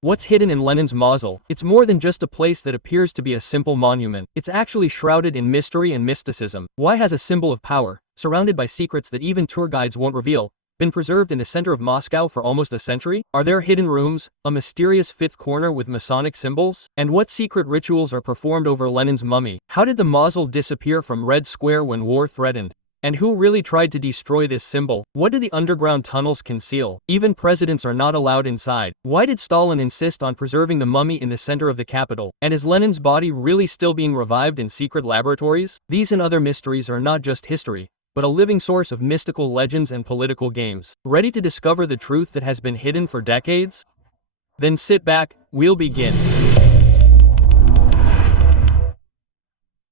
What's hidden in Lenin's mausoleum? It's more than just a place that appears to be a simple monument. It's actually shrouded in mystery and mysticism. Why has a symbol of power, surrounded by secrets that even tour guides won't reveal, been preserved in the center of Moscow for almost a century? Are there hidden rooms, a mysterious fifth corner with Masonic symbols? And what secret rituals are performed over Lenin's mummy? How did the mausoleum disappear from Red Square when war threatened? And who really tried to destroy this symbol? What do the underground tunnels conceal? Even presidents are not allowed inside. Why did Stalin insist on preserving the mummy in the center of the capital? And is Lenin's body really still being revived in secret laboratories? These and other mysteries are not just history, but a living source of mystical legends and political games. Ready to discover the truth that has been hidden for decades? Then sit back, we'll begin.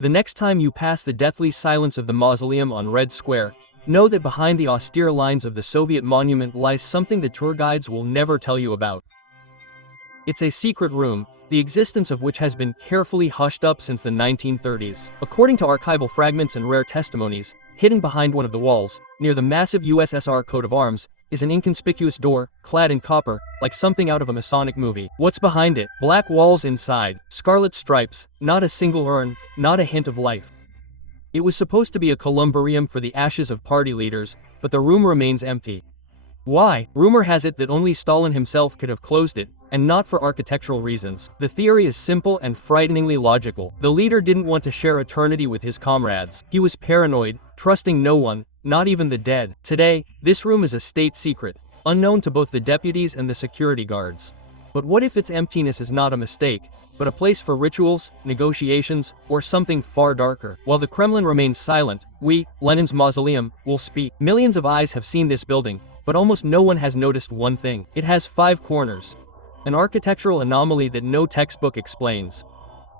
The next time you pass the deathly silence of the mausoleum on Red Square, know that behind the austere lines of the Soviet monument lies something that tour guides will never tell you about. It's a secret room, the existence of which has been carefully hushed up since the 1930s. According to archival fragments and rare testimonies, hidden behind one of the walls, near the massive USSR coat of arms, is an inconspicuous door, clad in copper, like something out of a Masonic movie. What's behind it? Black walls inside, scarlet stripes, not a single urn, not a hint of life. It was supposed to be a columbarium for the ashes of party leaders, but the room remains empty. Why? Rumor has it that only Stalin himself could have closed it, and not for architectural reasons. The theory is simple and frighteningly logical. The leader didn't want to share eternity with his comrades. He was paranoid, trusting no one, not even the dead. Today, this room is a state secret, unknown to both the deputies and the security guards. But what if its emptiness is not a mistake, but a place for rituals, negotiations, or something far darker? While the Kremlin remains silent, we, Lenin's mausoleum, will speak. Millions of eyes have seen this building, but almost no one has noticed one thing. It has 5 corners. An architectural anomaly that no textbook explains.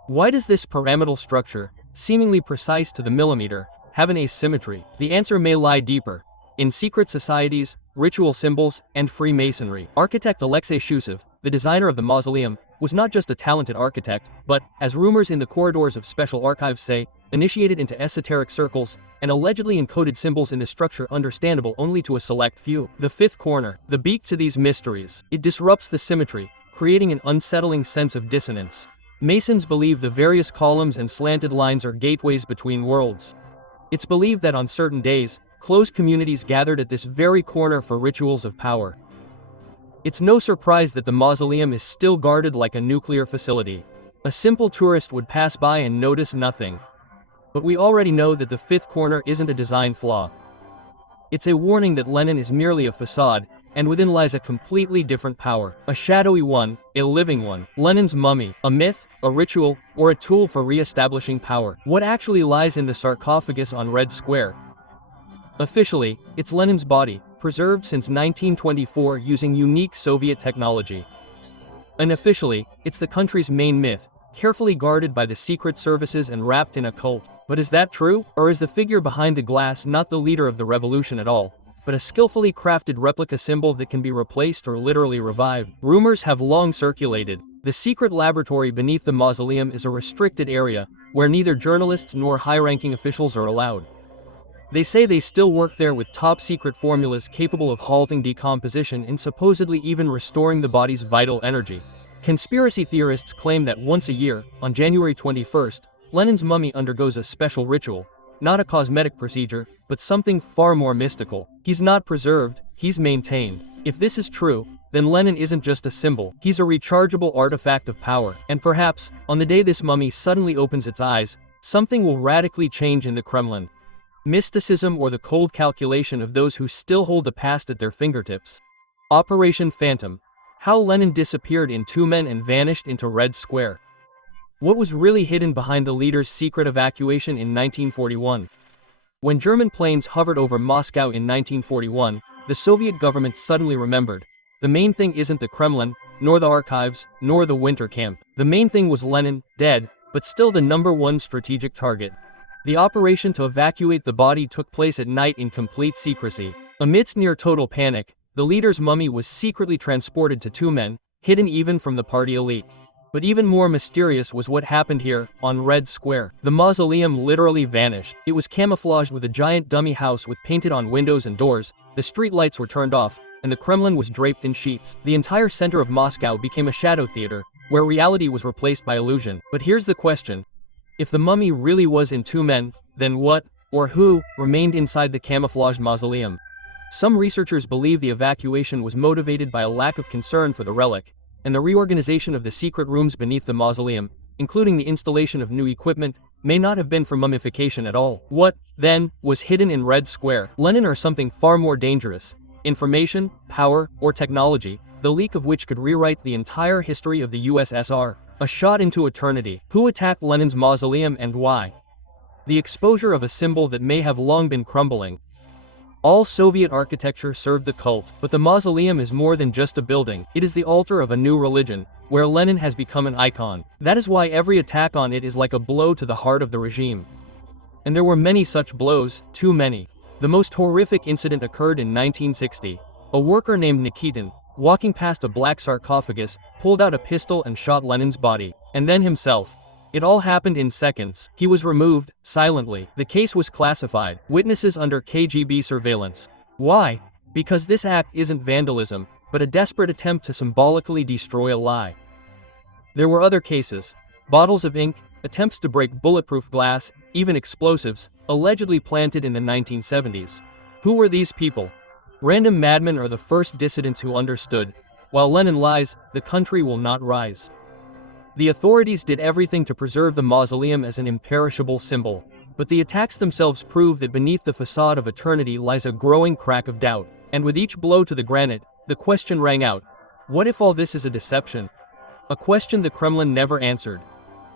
Why does this pyramidal structure, seemingly precise to the millimeter, have an asymmetry? The answer may lie deeper, in secret societies, ritual symbols, and Freemasonry. Architect Alexei Shusov, the designer of the mausoleum, was not just a talented architect, but, as rumors in the corridors of special archives say, initiated into esoteric circles, and allegedly encoded symbols in the structure understandable only to a select few. The fifth corner, the beak to these mysteries. It disrupts the symmetry, creating an unsettling sense of dissonance. Masons believe the various columns and slanted lines are gateways between worlds. It's believed that on certain days, closed communities gathered at this very corner for rituals of power. It's no surprise that the mausoleum is still guarded like a nuclear facility. A simple tourist would pass by and notice nothing. But we already know that the fifth corner isn't a design flaw. It's a warning that Lenin is merely a facade, and within lies a completely different power. A shadowy one, a living one. Lenin's mummy, a myth, a ritual, or a tool for re-establishing power. What actually lies in the sarcophagus on Red Square? Officially, it's Lenin's body, preserved since 1924 using unique Soviet technology. Unofficially, it's the country's main myth, carefully guarded by the secret services and wrapped in a cult. But is that true? Or is the figure behind the glass not the leader of the revolution at all, but a skillfully crafted replica symbol that can be replaced or literally revived? Rumors have long circulated. The secret laboratory beneath the mausoleum is a restricted area, where neither journalists nor high-ranking officials are allowed. They say they still work there with top-secret formulas capable of halting decomposition and supposedly even restoring the body's vital energy. Conspiracy theorists claim that once a year, on January 21st, Lenin's mummy undergoes a special ritual, not a cosmetic procedure, but something far more mystical. He's not preserved, he's maintained. If this is true, then Lenin isn't just a symbol, he's a rechargeable artifact of power. And perhaps, on the day this mummy suddenly opens its eyes, something will radically change in the Kremlin. Mysticism or the cold calculation of those who still hold the past at their fingertips. Operation Phantom. How Lenin disappeared in 2 men and vanished into Red Square. What was really hidden behind the leader's secret evacuation in 1941? When German planes hovered over Moscow in 1941, the Soviet government suddenly remembered. The main thing isn't the Kremlin, nor the archives, nor the winter camp. The main thing was Lenin, dead, but still the #1 strategic target. The operation to evacuate the body took place at night in complete secrecy. Amidst near-total panic, the leader's mummy was secretly transported to 2 men, hidden even from the party elite. But even more mysterious was what happened here, on Red Square. The mausoleum literally vanished. It was camouflaged with a giant dummy house with painted-on windows and doors, the street lights were turned off, and the Kremlin was draped in sheets. The entire center of Moscow became a shadow theater, where reality was replaced by illusion. But here's the question. If the mummy really was in two men, then what, or who, remained inside the camouflaged mausoleum? Some researchers believe the evacuation was motivated by a lack of concern for the relic, and the reorganization of the secret rooms beneath the mausoleum, including the installation of new equipment, may not have been for mummification at all. What, then, was hidden in Red Square? Lenin or something far more dangerous? Information, power, or technology, the leak of which could rewrite the entire history of the USSR. A shot into eternity. Who attacked Lenin's mausoleum and why? The exposure of a symbol that may have long been crumbling. All Soviet architecture served the cult, but the mausoleum is more than just a building. It is the altar of a new religion, where Lenin has become an icon. That is why every attack on it is like a blow to the heart of the regime. And there were many such blows, too many. The most horrific incident occurred in 1960. A worker named Nikitin, walking past a black sarcophagus, pulled out a pistol and shot Lenin's body, and then himself. It all happened in seconds. He was removed, silently. The case was classified. Witnesses under KGB surveillance. Why? Because this act isn't vandalism, but a desperate attempt to symbolically destroy a lie. There were other cases. Bottles of ink, attempts to break bulletproof glass, even explosives, allegedly planted in the 1970s. Who were these people? Random madmen or the first dissidents who understood, while Lenin lies, the country will not rise. The authorities did everything to preserve the mausoleum as an imperishable symbol, but the attacks themselves prove that beneath the facade of eternity lies a growing crack of doubt, and with each blow to the granite, the question rang out, what if all this is a deception? A question the Kremlin never answered.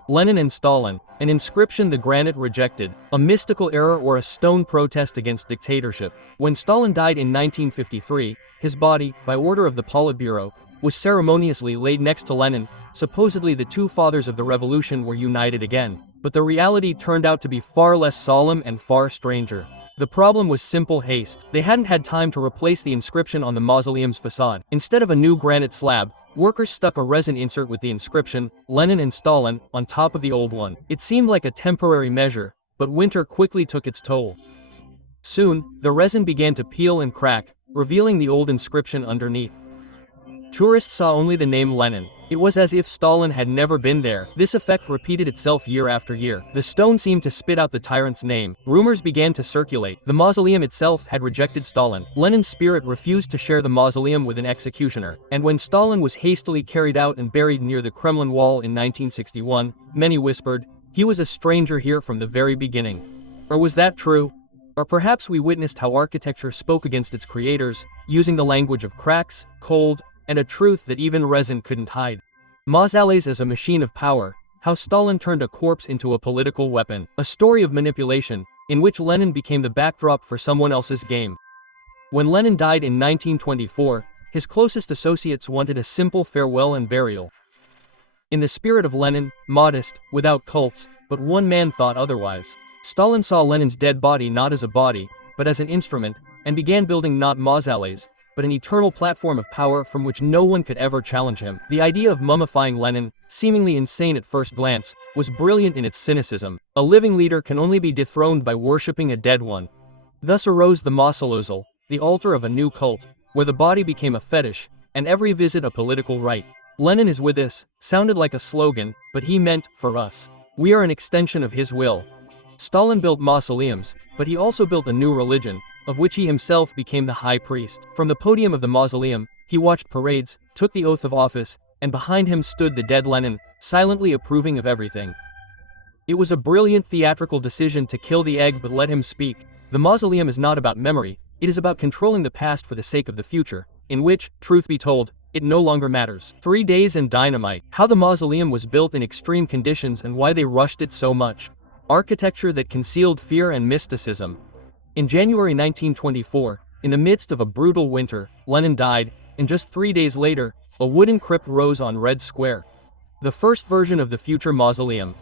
Lenin and Stalin, an inscription the granite rejected, a mystical error or a stone protest against dictatorship. When Stalin died in 1953, his body, by order of the Politburo, was ceremoniously laid next to Lenin. Supposedly the two fathers of the revolution were united again. But the reality turned out to be far less solemn and far stranger. The problem was simple haste. They hadn't had time to replace the inscription on the mausoleum's facade. Instead of a new granite slab, workers stuck a resin insert with the inscription, Lenin and Stalin, on top of the old one. It seemed like a temporary measure, but winter quickly took its toll. Soon, the resin began to peel and crack, revealing the old inscription underneath. Tourists saw only the name Lenin. It was as if Stalin had never been there. This effect repeated itself year after year. The stone seemed to spit out the tyrant's name. Rumors began to circulate. The mausoleum itself had rejected Stalin. Lenin's spirit refused to share the mausoleum with an executioner. And when Stalin was hastily carried out and buried near the Kremlin wall in 1961, many whispered, he was a stranger here from the very beginning. Or was that true? Or perhaps we witnessed how architecture spoke against its creators, using the language of cracks, cold, and a truth that even resin couldn't hide. Mausoleums as a machine of power, how Stalin turned a corpse into a political weapon. A story of manipulation, in which Lenin became the backdrop for someone else's game. When Lenin died in 1924, his closest associates wanted a simple farewell and burial. In the spirit of Lenin, modest, without cults, but one man thought otherwise. Stalin saw Lenin's dead body not as a body, but as an instrument, and began building not mausoleums, but an eternal platform of power from which no one could ever challenge him. The idea of mummifying Lenin, seemingly insane at first glance, was brilliant in its cynicism. A living leader can only be dethroned by worshipping a dead one. Thus arose the mausoleum, the altar of a new cult, where the body became a fetish, and every visit a political rite. Lenin is with us, sounded like a slogan, but he meant, for us. We are an extension of his will. Stalin built mausoleums, but he also built a new religion, of which he himself became the high priest. From the podium of the mausoleum, he watched parades, took the oath of office, and behind him stood the dead Lenin, silently approving of everything. It was a brilliant theatrical decision to kill the egg but let him speak. The mausoleum is not about memory, it is about controlling the past for the sake of the future, in which, truth be told, it no longer matters. 3 days and dynamite. How the mausoleum was built in extreme conditions and why they rushed it so much. Architecture that concealed fear and mysticism. In January 1924, in the midst of a brutal winter, Lenin died, and just 3 days later, a wooden crypt rose on Red Square. The first version of the future mausoleum.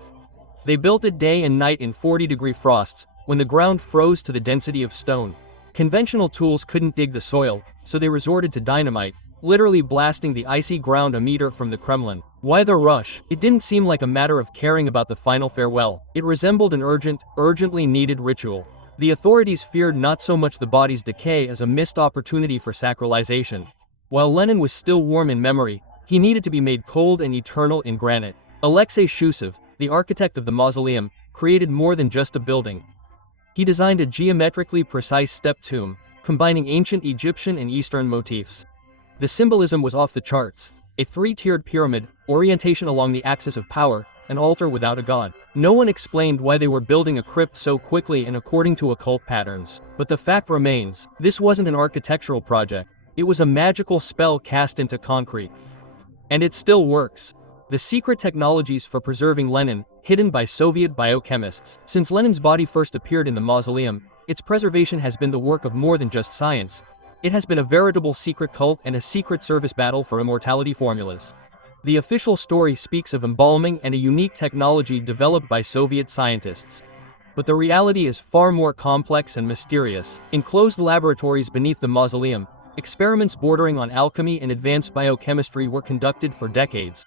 They built it day and night in 40-degree frosts, when the ground froze to the density of stone. Conventional tools couldn't dig the soil, so they resorted to dynamite, literally blasting the icy ground a meter from the Kremlin. Why the rush? It didn't seem like a matter of caring about the final farewell. It resembled an urgently needed ritual. The authorities feared not so much the body's decay as a missed opportunity for sacralization. While Lenin was still warm in memory, he needed to be made cold and eternal in granite. Alexei Shusov, the architect of the mausoleum, created more than just a building. He designed a geometrically precise step tomb, combining ancient Egyptian and Eastern motifs. The symbolism was off the charts: a three-tiered pyramid, orientation along the axis of power, an altar without a god. No one explained why they were building a crypt so quickly and according to occult patterns. But the fact remains, this wasn't an architectural project. It was a magical spell cast into concrete. And it still works. The secret technologies for preserving Lenin, hidden by Soviet biochemists. Since Lenin's body first appeared in the mausoleum, its preservation has been the work of more than just science. It has been a veritable secret cult and a secret service battle for immortality formulas. The official story speaks of embalming and a unique technology developed by Soviet scientists. But the reality is far more complex and mysterious. In closed laboratories beneath the mausoleum, experiments bordering on alchemy and advanced biochemistry were conducted for decades.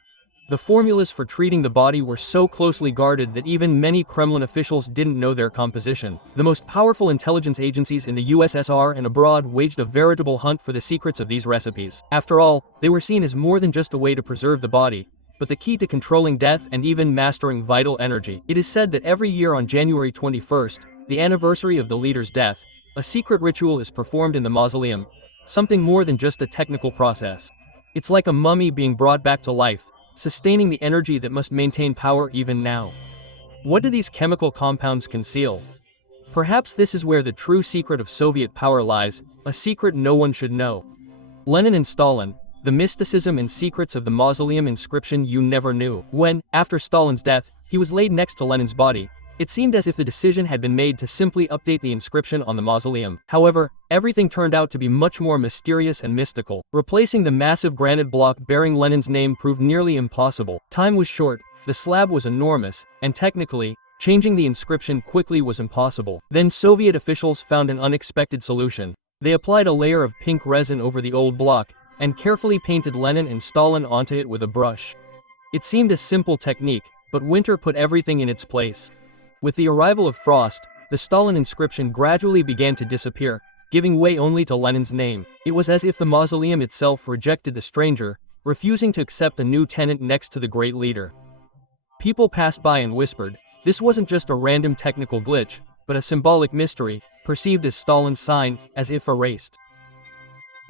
The formulas for treating the body were so closely guarded that even many Kremlin officials didn't know their composition. The most powerful intelligence agencies in the USSR and abroad waged a veritable hunt for the secrets of these recipes. After all, they were seen as more than just a way to preserve the body, but the key to controlling death and even mastering vital energy. It is said that every year on January 21st, the anniversary of the leader's death, a secret ritual is performed in the mausoleum, something more than just a technical process. It's like a mummy being brought back to life, sustaining the energy that must maintain power even now. What do these chemical compounds conceal? Perhaps this is where the true secret of Soviet power lies, a secret no one should know. Lenin and Stalin, the mysticism and secrets of the mausoleum inscription you never knew. When, after Stalin's death, he was laid next to Lenin's body, it seemed as if the decision had been made to simply update the inscription on the mausoleum. However, everything turned out to be much more mysterious and mystical. Replacing the massive granite block bearing Lenin's name proved nearly impossible. Time was short, the slab was enormous, and technically, changing the inscription quickly was impossible. Then Soviet officials found an unexpected solution. They applied a layer of pink resin over the old block, and carefully painted Lenin and Stalin onto it with a brush. It seemed a simple technique, but winter put everything in its place. With the arrival of frost, the Stalin inscription gradually began to disappear, giving way only to Lenin's name. It was as if the mausoleum itself rejected the stranger, refusing to accept a new tenant next to the great leader. People passed by and whispered, this wasn't just a random technical glitch, but a symbolic mystery, perceived as Stalin's sign, as if erased.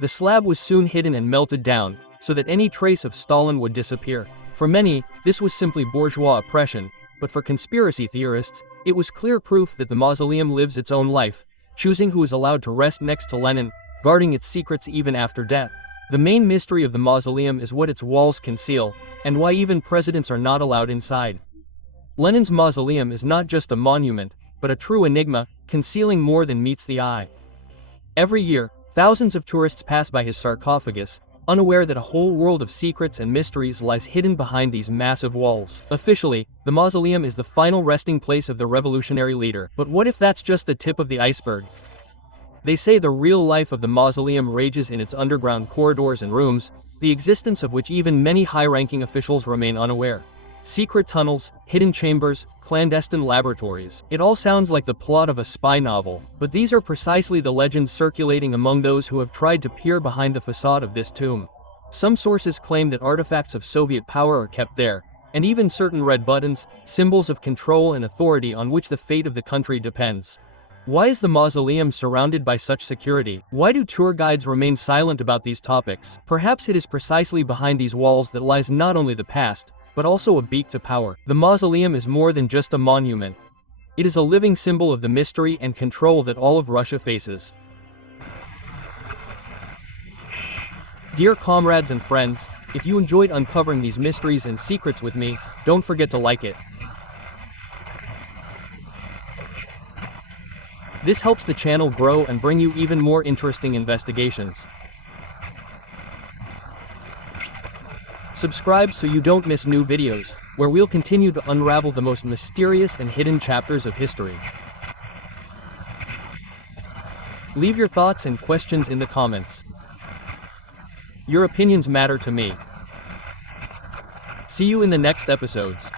The slab was soon hidden and melted down, so that any trace of Stalin would disappear. For many, this was simply bourgeois oppression, but for conspiracy theorists, it was clear proof that the mausoleum lives its own life, choosing who is allowed to rest next to Lenin, guarding its secrets even after death. The main mystery of the mausoleum is what its walls conceal, and why even presidents are not allowed inside. Lenin's mausoleum is not just a monument, but a true enigma, concealing more than meets the eye. Every year, thousands of tourists pass by his sarcophagus, unaware that a whole world of secrets and mysteries lies hidden behind these massive walls. Officially, the mausoleum is the final resting place of the revolutionary leader. But what if that's just the tip of the iceberg? They say the real life of the mausoleum rages in its underground corridors and rooms, the existence of which even many high-ranking officials remain unaware. Secret tunnels, hidden chambers, clandestine laboratories. It all sounds like the plot of a spy novel, but these are precisely the legends circulating among those who have tried to peer behind the facade of this tomb. Some sources claim that artifacts of Soviet power are kept there, and even certain red buttons, symbols of control and authority on which the fate of the country depends. Why is the mausoleum surrounded by such security? Why do tour guides remain silent about these topics? Perhaps it is precisely behind these walls that lies not only the past, but also a beak to power. The mausoleum is more than just a monument. It is a living symbol of the mystery and control that all of Russia faces. Dear comrades and friends, if you enjoyed uncovering these mysteries and secrets with me, don't forget to like it. This helps the channel grow and bring you even more interesting investigations. Subscribe so you don't miss new videos, where we'll continue to unravel the most mysterious and hidden chapters of history. Leave your thoughts and questions in the comments. Your opinions matter to me. See you in the next episodes.